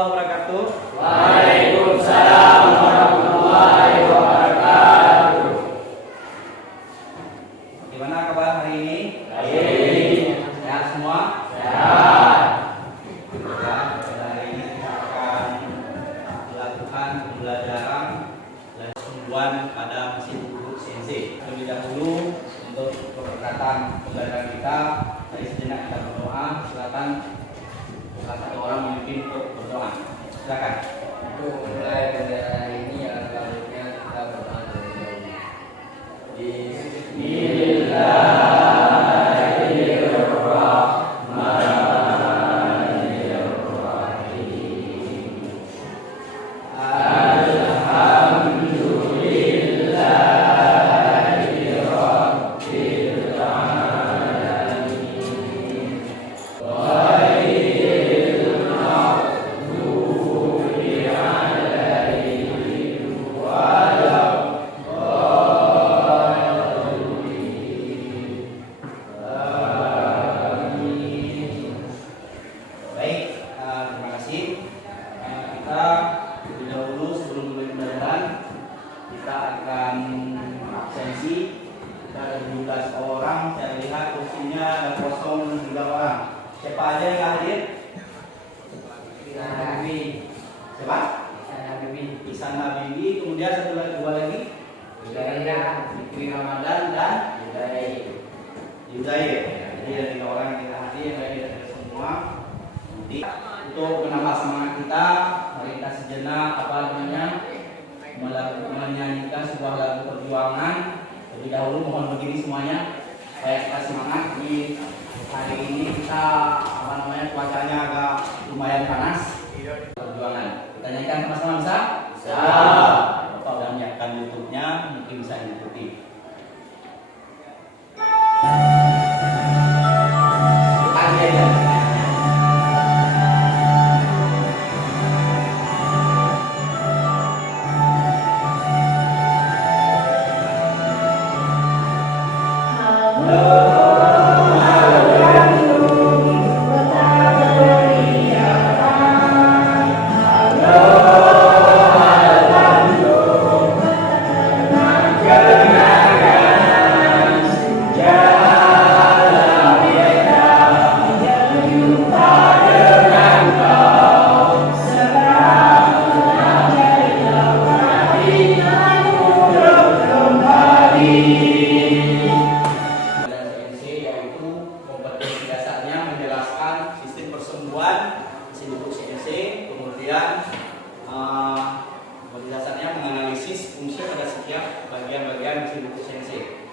warahmatullahi wabarakatuh. Waalaikumsalam warahmatullahi wabarakatuh. Gimana kabar hari ini? Baik. Sehat semua? Sehat. Ya, pada hari ini kita akan melakukan pembelajaran dan sumbuhan pada mesin bubuk CNC. Terlebih dahulu untuk perkataan pembelajaran kita, tadi sejenak kita berdoa. Silakan salah satu orang memimpin untuk berdoa. Silakan. Untuk mulai pembelajaran ini yang selanjutnya kita berdoa terlebih dahulu. Baik, terima kasih. Kita lebih dahulu sebelum mulai pembelajaran, kita akan absensi. Kita ada 17 orang. Saya lihat kursinya ada kosong 3 orang. Siapa aja yang hadir? Siapa? Isana Bibi. Kemudian satu lagi, dua lagi. Fikri Ramadan dan Yudaye. Jadi ada 3 orang yang kita hadir, yang lain tidak hadir semua. Nanti untuk menambah semangat kita, mari kita sejenak menyanyikan sebuah lagu perjuangan. Lebih dahulu mohon berdiri semuanya supaya kita semangat. Di hari ini kita cuacanya agak lumayan panas. Perjuangan. Kita nyanyikan sama-sama bisa? Bisa. Bapak udah menyiapkan YouTube-nya, mungkin bisa diikuti.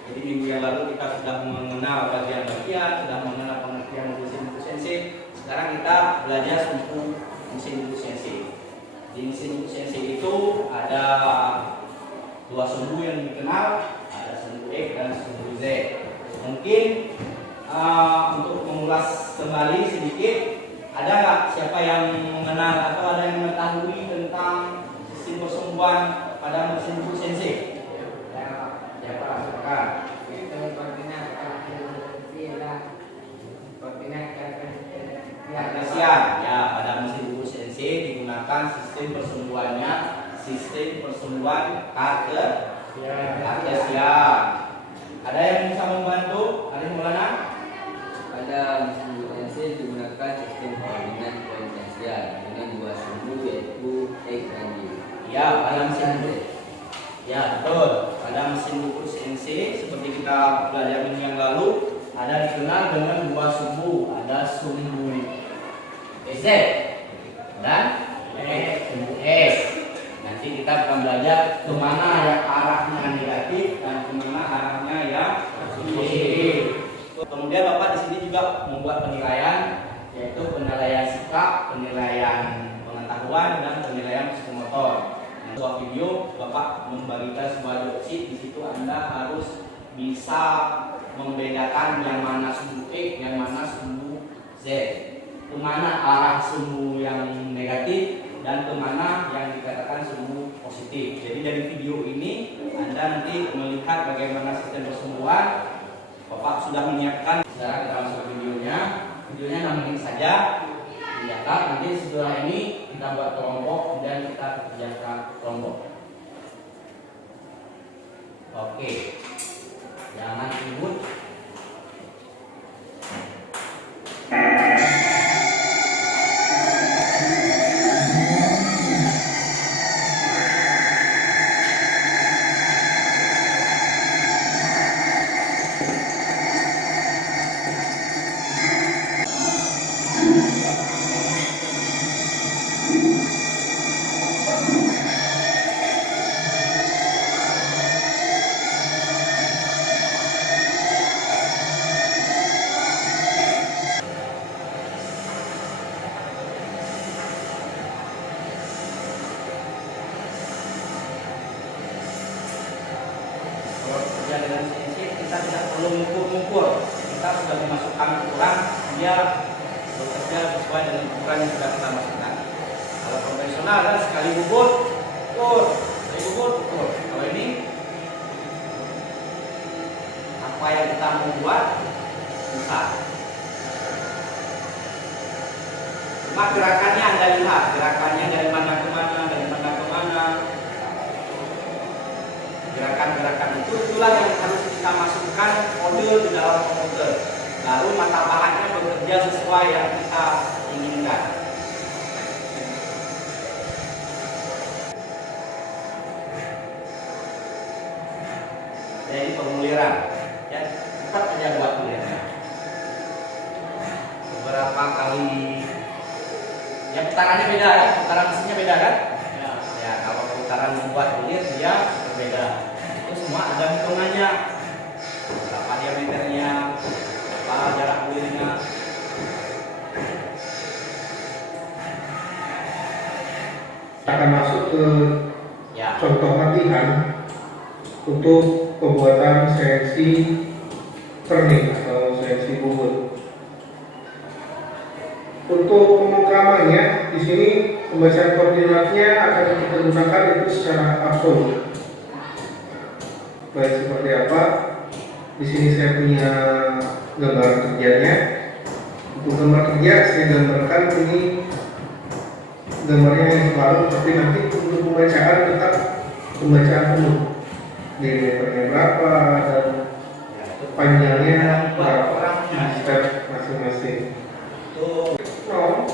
Jadi minggu yang lalu kita sudah mengenal bagian-bagian, sudah mengenal pengertian mesin buku CNC. Sekarang kita belajar sumbu mesin buku CNC. Di mesin buku CNC itu ada 2 sumbu yang dikenal, ada sumbu X dan sumbu Z. Mungkin untuk mengulas kembali sedikit, ada nggak siapa yang mengenal atau ada yang mengetahui tentang sistem persumbuhan pada mesin buku CNC? Kartesian. Ya, pada mesin buku CNC digunakan sistem persumbuhannya sistem persumbuhan kartesian. Ada yang bisa membantu? Ada yang Maulana? Pada mesin buku CNC digunakan sistem koordinat kartesian dengan 2 sumbu yaitu X dan Y. Ya, pada mesin buku. Ya, betul. Pada mesin buku CNC seperti kita belajar minggu yang lalu, ada dikenal dengan 2 sumbu. Ada sumbu Z dan sumbu S. Nanti kita akan belajar kemana yang arahnya negatif dan kemana arahnya yang positif. Kemudian Bapak di sini juga membuat penilaian, yaitu penilaian sikap, penilaian pengetahuan, dan penilaian psikomotor. Sebuah video Bapak membagikan sebuah worksheet. Di situ Anda harus bisa membedakan yang mana sumbu X, yang mana sumbu Z, kemana arah sumbu yang negatif dan kemana yang dikatakan sumbu positif. Jadi dari video ini Anda nanti melihat bagaimana sistem persumbuhan. Bapak sudah menyiapkan. Sekarang kita masuk videonya. Videonya 6 menit saja. Lihat Nah, nanti setelah ini kita buat kelompok dan kita kerjakan kelompok. Oke, jangan ribut. Kalau kerja dengan CNC kita tidak perlu mengukur-ukur, kita sudah memasukkan ukuran, dia bekerja sesuai dengan ukuran yang sudah kita masukkan. Kalau konvensional adalah sekali bubut, ukur, sekali bubut, ukur. Kalau ini apa yang kita mau buat bisa. Cuma gerakannya Anda lihat, gerakannya dari mana ke mana, dari mana ke mana. Gerakan-gerakan itulah yang harus kita masukkan modul di dalam komputer. Lalu mata bahannya bekerja sesuai yang kita inginkan. Jadi pemuliran, ya tetap aja buat pemulirnya. Beberapa kali, ya putarannya beda ya, putaran mesinnya beda kan? Ya kalau putaran membuat bulir dia berbeda. Itu semua ada hitungannya. Berapa diameternya, berapa jarak bulirnya. Akan masuk ke Ya. contoh latihan untuk pembuatan CNC turning atau CNC bubut. Untuk pemrogramannya, di sini pembacaan koordinatnya akan kita gunakan itu secara absolut. Baik seperti apa? Di sini saya punya gambar kerjanya. Untuk gambar kerja saya gambarkan ini gambarnya yang selalu, tapi nanti untuk pembacaan tetap pembacaan penuh. Diameternya berapa dan panjangnya berapa di step masing-masing. No,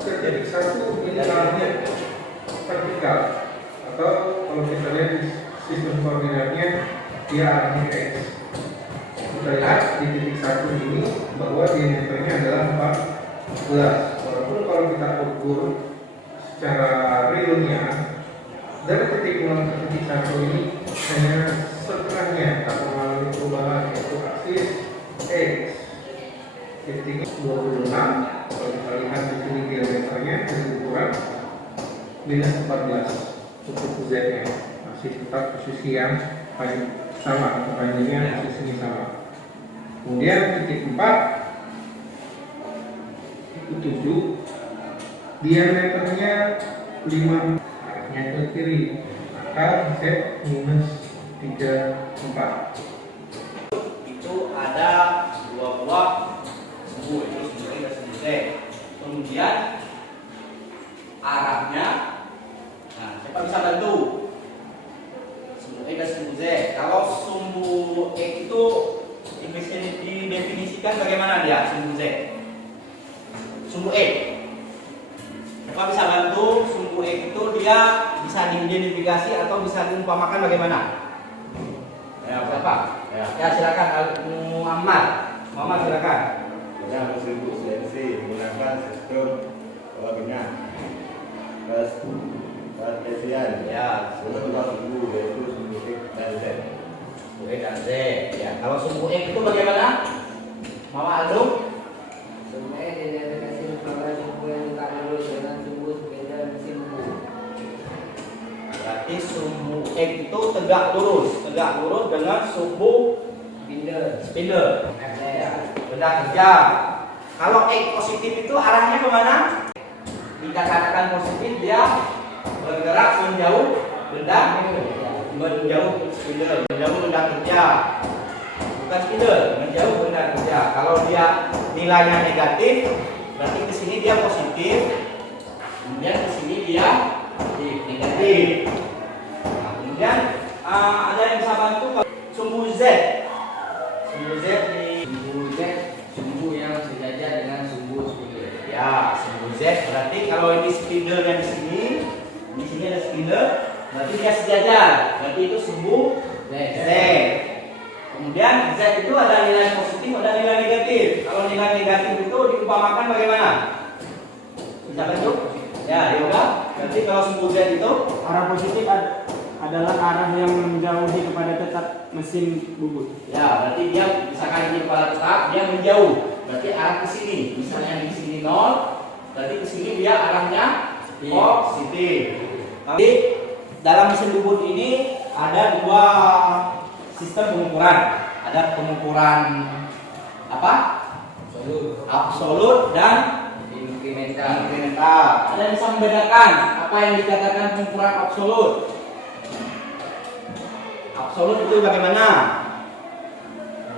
jadi satu ini arahnya vertikal, atau kalau kita lihat di sistem koordinatnya dia arahnya ke X. Kita lihat di titik satu ini bahwa diameternya adalah 14. Walaupun kalau kita ukur secara realnya dari titik 0 ke titik 1 ini hanya setengahnya tak mengalami perubahan, yaitu aksis X. Titik 26, kalau kita lihat di sini diameternya dari ukuran minus 14 untuk Z nya masih tetap posisi yang sama, panjangnya posisi sama. Kemudian titik 4 itu 7, diameternya 5, arahnya ke kiri, maka Z minus 34. Itu ada dua buah sumbu, itu sumbu E dan sumbu Z. Kemudian arahnya, nah siapa bisa bantu? Sumbu E dan sumbu Z. Kalau sumbu E itu didefinisikan bagaimana dia sumbu Z? Sumbu E. Siapa bisa bantu? Sumbu E itu dia bisa diidentifikasi atau bisa diumpamakan bagaimana? Ya, siapa? Ya silakan Muhammad. Muhammad silakan. Yang disebut CNC menggunakan sistem benang Cartesian. Ya, Untuk dua sumbu yaitu sumbu X dan Z. sumbu E dan Z. Ya, kalau sumbu X itu bagaimana? Mama Aldo? Sebenarnya identifikasi pada sumbu yang tegak lurus dengan sumbu sepeda mesin bubut. Berarti sumbu X itu tegak lurus dengan sumbu spindle. Benda kerja. Kalau X positif itu arahnya kemana? Dikatakan positif dia bergerak menjauh spindle, menjauh benda kerja. Bukan spindle, menjauh benda kerja. Kalau dia nilainya negatif, Berarti ke sini dia positif, kemudian ke sini dia negatif. Nah, kemudian ada yang bisa bantu sumbu Z. Sumbu Z di Sumbu Z, sumbu yang sejajar dengan sumbu spidol. ya, sumbu Z berarti kalau ini spidol yang di sini ada spidol, berarti dia sejajar. Berarti itu sumbu Z. Kemudian Z itu ada nilai positif, ada nilai negatif. Kalau nilai negatif itu diumpamakan bagaimana? Bisa bentuk? Ya, yoga. Berarti kalau sumbu Z itu Arah positif adalah arah yang menjauhi kepada tetap mesin bubut. ya, berarti dia misalkan ini kepala tetap, dia menjauh. Berarti arah ke sini. Misalnya di sini 0, berarti ke sini dia arahnya positif. Tapi dalam mesin bubut ini ada dua sistem pengukuran. Ada pengukuran apa? Absolut dan Inkremental. inkremental. Ada yang bisa membedakan apa yang dikatakan pengukuran absolut. Absolut itu bagaimana?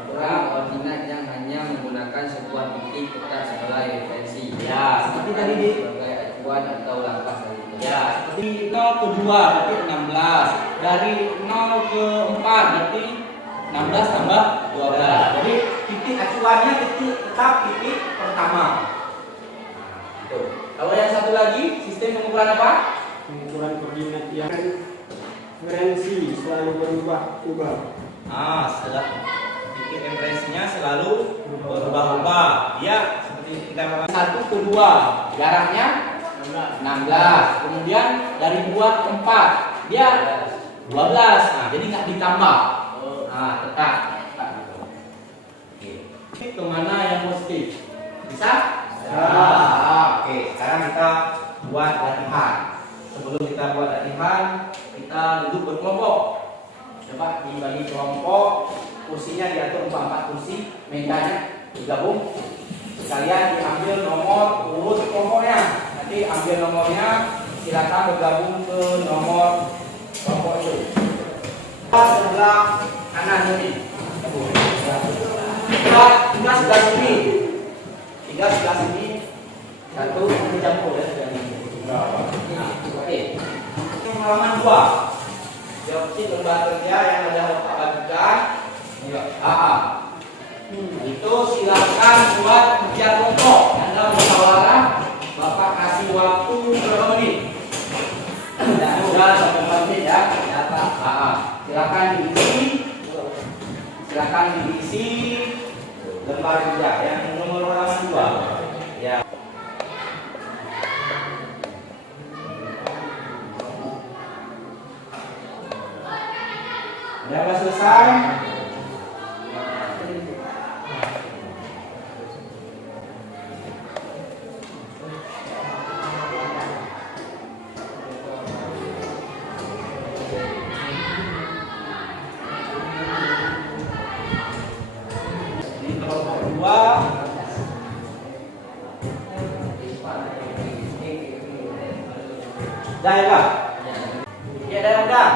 Ukuran koordinat yang hanya menggunakan sebuah titik tetap sebagai referensi. Ya, seperti tadi di sebagai acuan atau langkah selanjutnya. ya, seperti 0 ke 2 berarti 16. Dari 0 ke 4 berarti 16 tambah 12. Jadi titik acuannya tetap titik pertama. Tuh. Kalau yang satu lagi sistem pengukuran apa? Pengukuran koordinat yang referensi selalu berubah-ubah. Setelah titik referensinya selalu berubah-ubah. Ya, seperti kita 1 ke 2 jaraknya 16. Kemudian dari 2 ke 4 dia 12. Nah, jadi nggak ditambah. Tetap. Ini kemana yang positif? Bisa? Oke, sekarang kita buat latihan. Sebelum kita buat latihan, kita duduk berkelompok. Coba dibagi kelompok, kursinya diatur 4 kursi, mejanya digabung. Sekalian diambil nomor urut kelompoknya. Nanti ambil nomornya, silakan bergabung ke nomor kelompok itu. Sebelah kanan ini. Tiga sebelah sini. Tiga sebelah sini. Satu mencampur ya sudah ini. Oke. Halaman 2. Jawab lembar kerja yang ada Bapak bagikan. Itu silakan buat kerja kelompok. Anda musyawarah, Bapak kasih waktu berapa menit? Sudah 1 menit ya. Silakan diisi lembar kerja yang nomor halaman 2. Ya. Udah selesai? Di kelompok 2 dah ya Pak? Ya dah.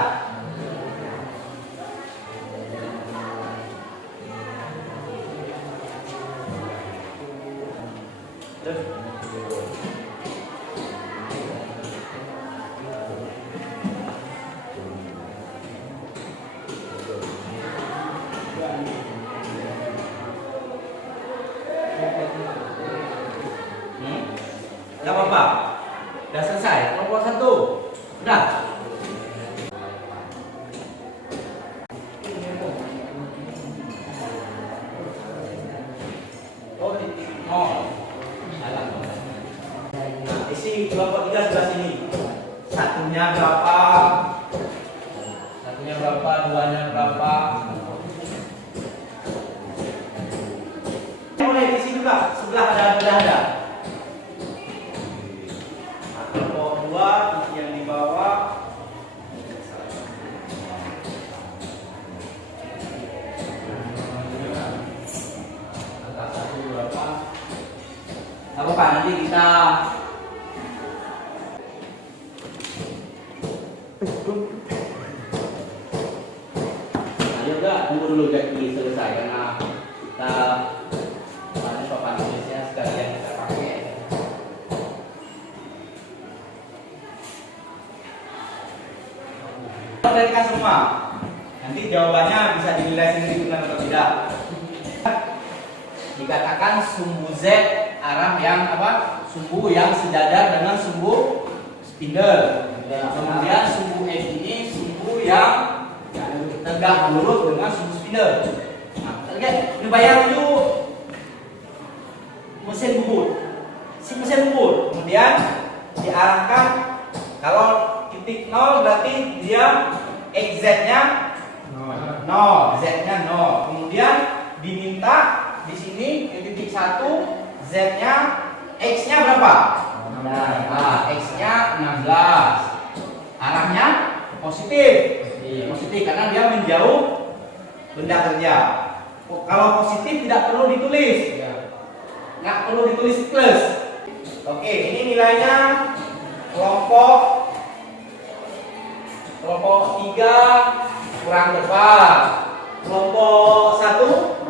Gak apa-apa. Udah selesai. Kelompok 1. Udah. Titik 0. Salah. Nah, isi kelompok 3 sebelah sini. Satunya berapa? Duanya berapa? Boleh isi juga. Sebelah ada. Kelompok 2 isi yang di bawah. Apa nanti kita ayo udah tunggu dulu jadi selesai karena kita papan tulisnya sekalian kita pakai. tidak. Dikatakan sumbu Z arah yang apa? Sumbu yang sejajar dengan sumbu spindle. Kemudian sumbu F ini sumbu yang tegak lurus dengan sumbu spindle. Nah, lihat, ini bayang dulu mesin bubut. Si mesin bubut kemudian diarahkan, kalau titik 0 berarti dia XZ-nya 0, Z-nya 0. Kemudian diminta di sini di titik 1 Z-nya X-nya berapa? Nah, X-nya 16. Arahnya positif. Positif karena dia menjauh benda kerja. Kalau positif tidak perlu ditulis. Nggak perlu ditulis plus. Oke, ini nilainya kelompok 3 kurang tepat, kelompok 1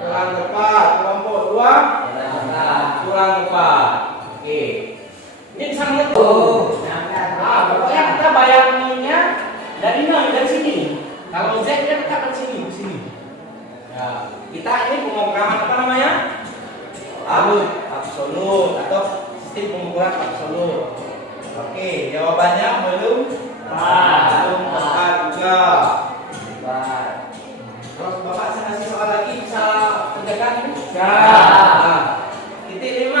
kurang tepat, kelompok 2 kurang tepat. Oke, ini bisa menghitung. Nah, pokoknya kita bayanginnya dari sini. Kalau Z kan kita ke sini, di sini. Ya, kita ini pengukuran apa namanya? Absolut atau sistem pengukuran absolut. Oke, jawabannya belum tepat juga. Terus Bapak saya kasih soal lagi, bisa kerjakan ini? Nah, titik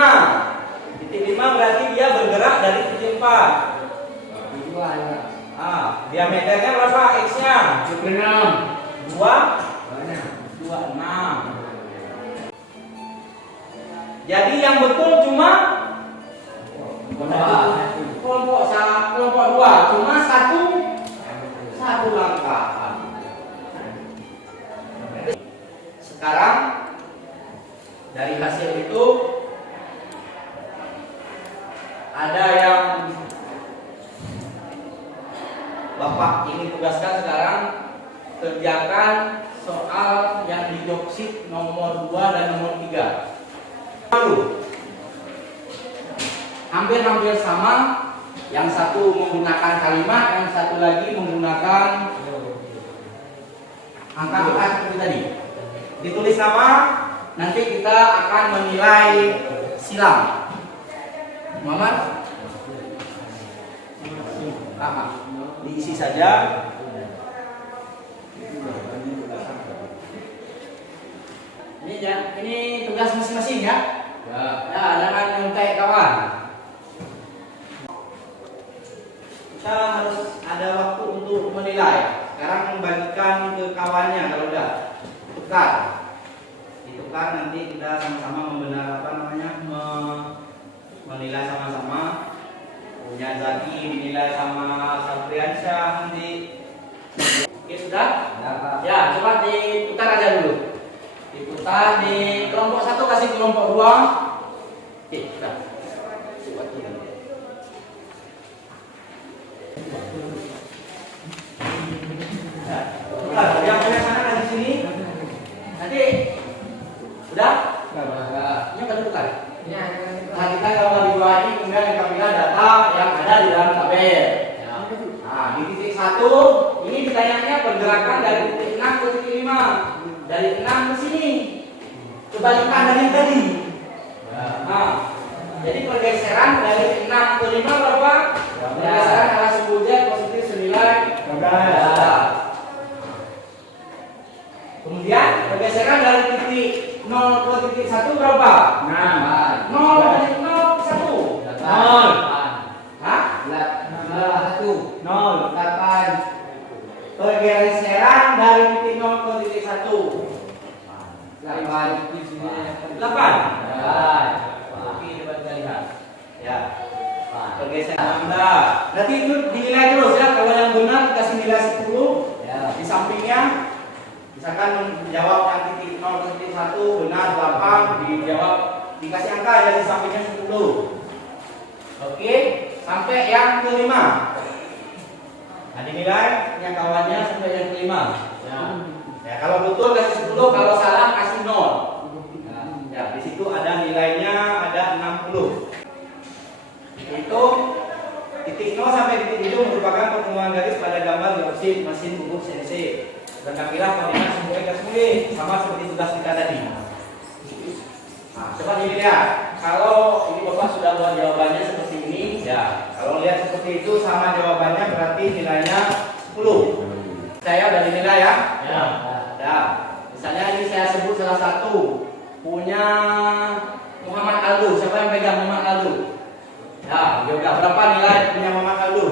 5 berarti dia bergerak dari titik 4. Diameternya berapa X-nya? 26. Jadi yang betul cuma kelompok 2, cuma satu langkah. Sekarang dari hasil itu ada yang Bapak ini tugaskan sekarang, kerjakan soal yang di worksheet nomor 2 dan nomor 3. Hampir sama, yang satu menggunakan kalimat, yang satu lagi menggunakan angka-angka seperti tadi. Ditulis nama, nanti kita akan menilai silang. Muhammad, diisi saja. Ini tugas masing-masing ya. Ya, jangan nyontek kawan. Kita harus ada waktu untuk menilai. Sekarang membagikan ke kawannya kalau udah ditukar. Ditukar nanti kita sama-sama menilai sama-sama. Punya Zaki dinilai sama Sabriansyah nanti. Oke, sudah? Ya, coba diputar aja dulu. Diputar di kelompok 1 kasih kelompok 2. Oke, sudah. Yang punya sana di sini. Nanti udah? Ini kan ditukar. Nah, kita kalau di dua ini kemudian kita pilih data yang ada di dalam tabel. Nah, di titik 1 ini ditanyanya pergerakan dari titik 6 ke titik 5. Dari 6 ke sini. Kebalikan dari yang tadi. Nah, jadi pergeseran dari 6 ke 5 berapa? Pergeseran arah sumbu Z positif senilai 12. Kemudian pergeseran dari titik 0 ke titik 1 berapa? 0 dari 0 ke 1. 0. Hah? 8. Pergeseran dari titik 0 ke titik 1. 8. Oke, coba kita lihat. Ya. Pergeseran 16. Nanti itu dinilai terus ya. Kalau yang benar dikasih nilai 10. Ya. Di sampingnya misalkan menjawab yang titik 0 ke titik 1 benar 8, dijawab dikasih angka ya di sampingnya 10. Oke, sampai yang kelima. Nah, dinilai yang kawannya sampai yang kelima. Ya, kalau betul kasih 10, kalau salah kasih 0. Ya, di situ ada nilainya ada 60. Itu titik 0 sampai titik 7 merupakan pertemuan garis pada gambar worksheet mesin bubuk CNC. Dan kamilah koordinat sumbu X dan sumbu Y. sama seperti tugas kita tadi. Nah, coba dilihat. Kalau ini Bapak sudah buat jawabannya seperti ini, ya. Kalau lihat seperti itu sama jawabannya berarti nilainya 10. Saya udah dinilai ya? Ya. Ya. Misalnya ini saya sebut salah satu punya Muhammad Aldo. Siapa yang pegang Muhammad Aldo? Ya, yoga. Berapa nilai punya Muhammad Aldo?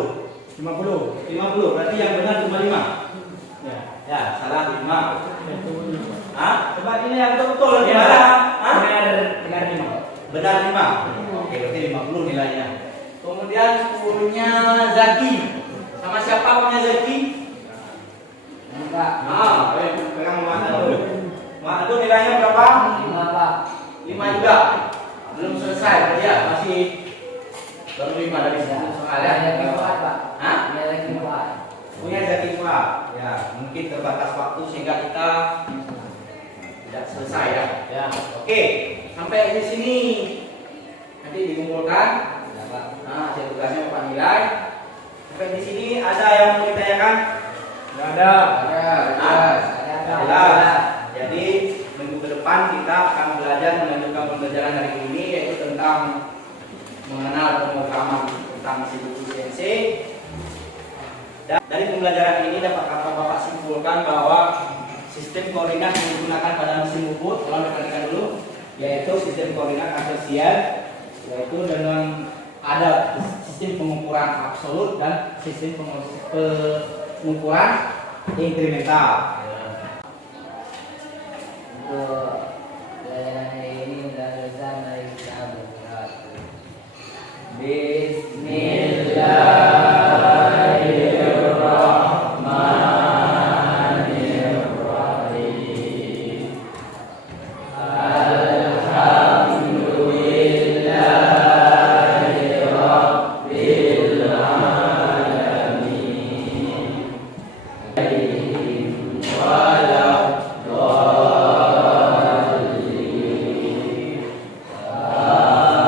50. 50. Berarti yang benar cuma 5. Ya. Ya, salah 5. Itu Hah? Coba ini yang betul-betul Ya. gimana? Hah? benar 5. Benar 5. Oke, berarti 50 nilainya. Kemudian punya Zaki. Sama siapa punya Zaki? Enggak. Ah, pegang Muhammad Aldo. Muhammad Aldo nilainya berapa? 5 Pak. 5 juga. Belum selesai berarti ya, masih baru 5 dari situ soal ya. Ada lagi 4 Pak. Hah? Ada lagi 4. Punya Zaki pula. Ya, mungkin terbatas waktu sehingga kita tidak selesai ya. Ya, oke. Sampai di sini nanti dikumpulkan. Ya Pak. Nah, hasil tugasnya Bapak nilai. Sampai di sini ada yang mau ditanyakan? Enggak ada. Jelas. Jadi minggu ke depan kita akan belajar melanjutkan pembelajaran hari ini yaitu tentang mengenal pemrograman tentang mesin buku CNC. Dan dari pembelajaran ini dapat Bapak simpulkan bahwa sistem koordinat yang digunakan pada mesin buku, tolong perhatikan dulu, yaitu sistem koordinat kartesian, yaitu dengan ada sistem pengukuran absolut dan sistem pengukuran inkremental. Untuk pelajaran hari ini sudah selesai, mari kita berdoa. Bismillahirrahmanirrahim.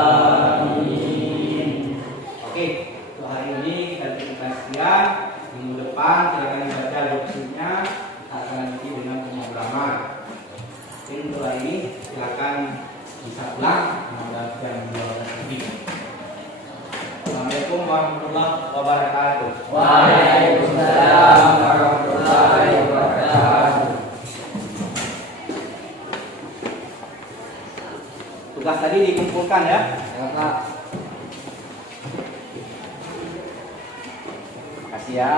Alhamdulillahirabbil alamin. Oke, untuk hari ini kita cukupkan sekian. Minggu depan silakan dibaca leksinya, kita akan lanjuti dengan pemrograman. Jadi untuk hari ini silakan bisa pulang pada jam 12 lebih. Assalamualaikum warahmatullahi wabarakatuh. Waalaikumsalam warahmatullahi wabarakatuh. Tugas tadi dikumpulkan ya. Ya Pak. Terima kasih ya.